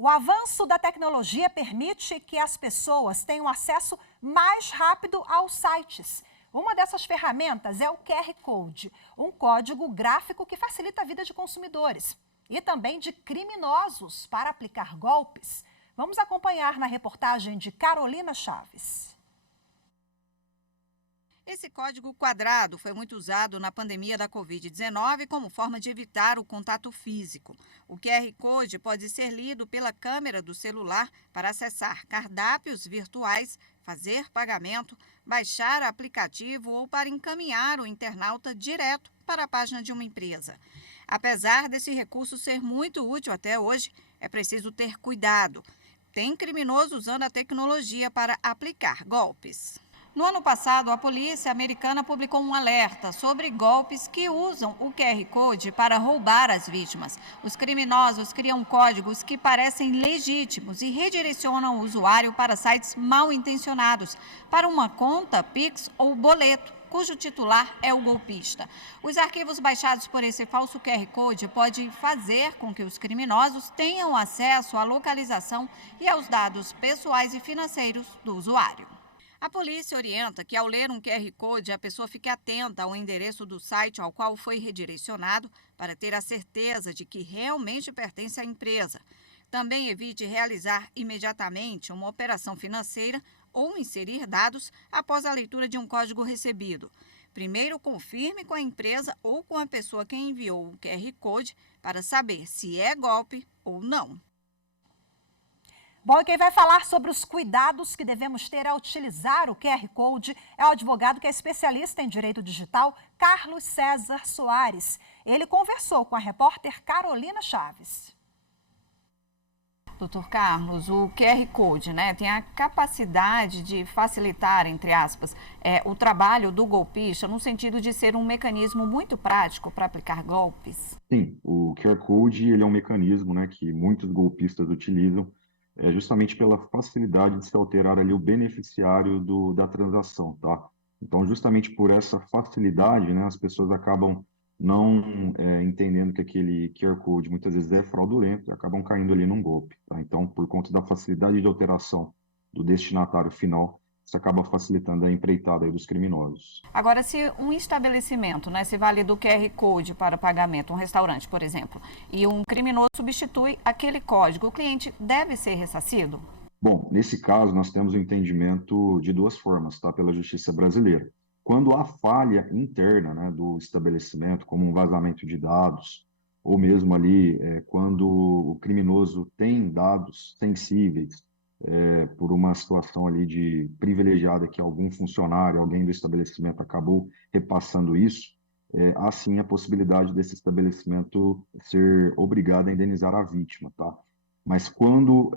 O avanço da tecnologia permite que as pessoas tenham acesso mais rápido aos sites. Uma dessas ferramentas é o QR Code, um código gráfico que facilita a vida de consumidores e também de criminosos para aplicar golpes. Vamos acompanhar na reportagem de Carolina Chaves. Esse código quadrado foi muito usado na pandemia da Covid-19 como forma de evitar o contato físico. O QR Code pode ser lido pela câmera do celular para acessar cardápios virtuais, fazer pagamento, baixar aplicativo ou para encaminhar o internauta direto para a página de uma empresa. Apesar desse recurso ser muito útil até hoje, é preciso ter cuidado. Tem criminoso usando a tecnologia para aplicar golpes. No ano passado, a polícia americana publicou um alerta sobre golpes que usam o QR Code para roubar as vítimas. Os criminosos criam códigos que parecem legítimos e redirecionam o usuário para sites mal intencionados, para uma conta, Pix ou boleto, cujo titular é o golpista. Os arquivos baixados por esse falso QR Code podem fazer com que os criminosos tenham acesso à localização e aos dados pessoais e financeiros do usuário. A polícia orienta que, ao ler um QR Code, a pessoa fique atenta ao endereço do site ao qual foi redirecionado para ter a certeza de que realmente pertence à empresa. Também evite realizar imediatamente uma operação financeira ou inserir dados após a leitura de um código recebido. Primeiro, confirme com a empresa ou com a pessoa que enviou o QR Code para saber se é golpe ou não. Bom, e quem vai falar sobre os cuidados que devemos ter ao utilizar o QR Code é o advogado que é especialista em direito digital, Carlos César Soares. Ele conversou com a repórter Carolina Chaves. Doutor Carlos, o QR Code, tem a capacidade de facilitar, entre aspas, o trabalho do golpista, no sentido de ser um mecanismo muito prático para aplicar golpes? Sim, o QR Code ele é um mecanismo que muitos golpistas utilizam, justamente pela facilidade de se alterar ali o beneficiário da transação, tá? Então, justamente por essa facilidade, as pessoas acabam não entendendo que aquele QR Code muitas vezes é fraudulento e acabam caindo ali num golpe, tá? Então, por conta da facilidade de alteração do destinatário final, isso acaba facilitando a empreitada aí dos criminosos. Agora, se um estabelecimento, se vale do QR Code para pagamento, um restaurante, por exemplo, e um criminoso substitui aquele código, o cliente deve ser ressarcido? Bom, nesse caso, nós temos o entendimento de duas formas, tá? Pela Justiça brasileira. Quando há falha interna, do estabelecimento, como um vazamento de dados, ou mesmo ali quando o criminoso tem dados sensíveis, por uma situação ali de privilegiada que algum funcionário, alguém do estabelecimento acabou repassando isso, há sim a possibilidade desse estabelecimento ser obrigado a indenizar a vítima, tá? Mas quando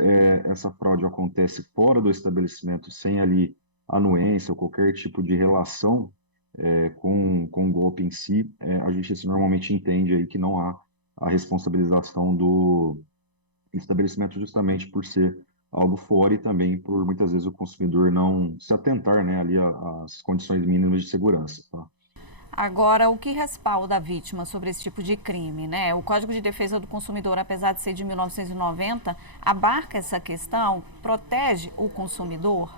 essa fraude acontece fora do estabelecimento, sem ali anuência ou qualquer tipo de relação com o golpe em si, a justiça normalmente entende aí que não há a responsabilização do estabelecimento justamente por ser algo fora e também por muitas vezes o consumidor não se atentar ali às condições mínimas de segurança, tá? Agora, o que respalda a vítima sobre esse tipo de crime, O Código de Defesa do Consumidor, apesar de ser de 1990, abarca essa questão, protege o consumidor?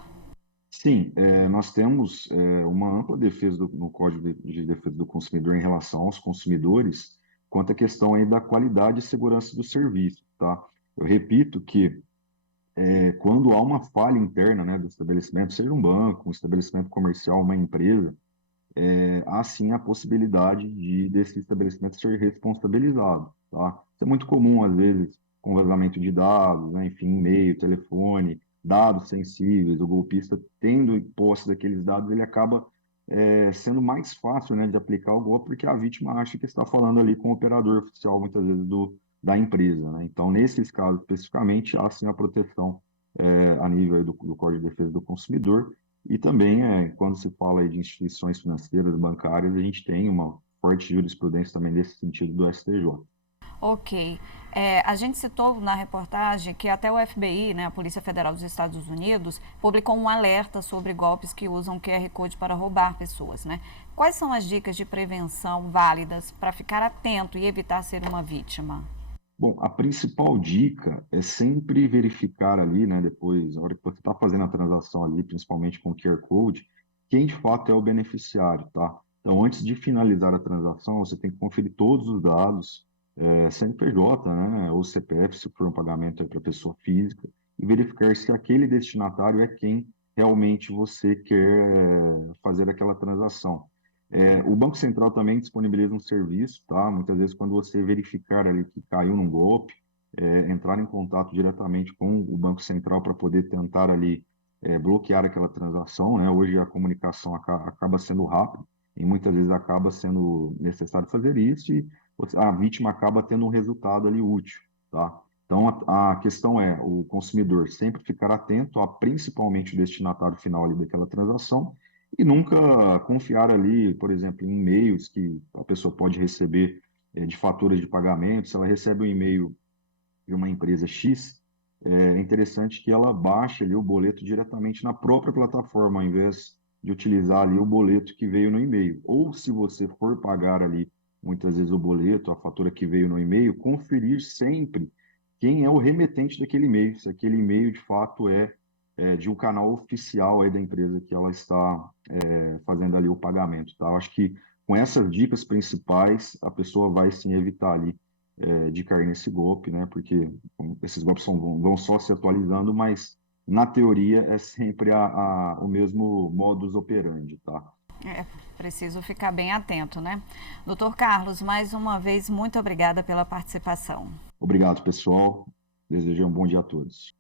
Sim, nós temos uma ampla defesa no Código de Defesa do Consumidor em relação aos consumidores, quanto à questão aí da qualidade e segurança do serviço, tá? Eu repito que quando há uma falha interna, do estabelecimento, seja um banco, um estabelecimento comercial, uma empresa, há sim a possibilidade desse estabelecimento ser responsabilizado, tá? Isso é muito comum, às vezes, com vazamento de dados, enfim, e-mail, telefone, dados sensíveis, o golpista tendo posse daqueles dados, ele acaba sendo mais fácil, de aplicar o golpe, porque a vítima acha que está falando ali com o operador oficial, muitas vezes, da empresa, Então, nesses casos, especificamente, há sim a proteção a nível aí do Código de Defesa do Consumidor. E também, quando se fala aí de instituições financeiras, bancárias, a gente tem uma forte jurisprudência também nesse sentido do STJ. Ok. A gente citou na reportagem que até o FBI, a Polícia Federal dos Estados Unidos, publicou um alerta sobre golpes que usam QR Code para roubar pessoas, Quais são as dicas de prevenção válidas para ficar atento e evitar ser uma vítima? Bom, a principal dica é sempre verificar ali, né, depois, na hora que você está fazendo a transação ali, principalmente com o QR Code, quem de fato é o beneficiário, tá? Então, antes de finalizar a transação, você tem que conferir todos os dados, CNPJ, né, ou CPF, se for um pagamento para pessoa física, e verificar se aquele destinatário é quem realmente você quer fazer aquela transação. O Banco Central também disponibiliza um serviço, tá? Muitas vezes, quando você verificar ali que caiu num golpe, entrar em contato diretamente com o Banco Central para poder tentar ali bloquear aquela transação, né? Hoje a comunicação acaba sendo rápida e muitas vezes acaba sendo necessário fazer isso e a vítima acaba tendo um resultado ali útil, tá? Então, a questão é o consumidor sempre ficar atento a principalmente o destinatário final ali daquela transação e nunca confiar ali, por exemplo, em e-mails que a pessoa pode receber de faturas de pagamento. Se ela recebe um e-mail de uma empresa X, é interessante que ela baixe ali o boleto diretamente na própria plataforma, ao invés de utilizar ali o boleto que veio no e-mail. Ou se você for pagar ali, muitas vezes o boleto, a fatura que veio no e-mail, conferir sempre quem é o remetente daquele e-mail, se aquele e-mail de fato é de um canal oficial aí da empresa que ela está fazendo ali o pagamento, tá? Eu acho que com essas dicas principais, a pessoa vai sim evitar ali de cair nesse golpe, né? Porque esses golpes vão só se atualizando, mas na teoria é sempre o mesmo modus operandi, tá? É preciso ficar bem atento, né? Doutor Carlos, mais uma vez, muito obrigada pela participação. Obrigado, pessoal. Desejo um bom dia a todos.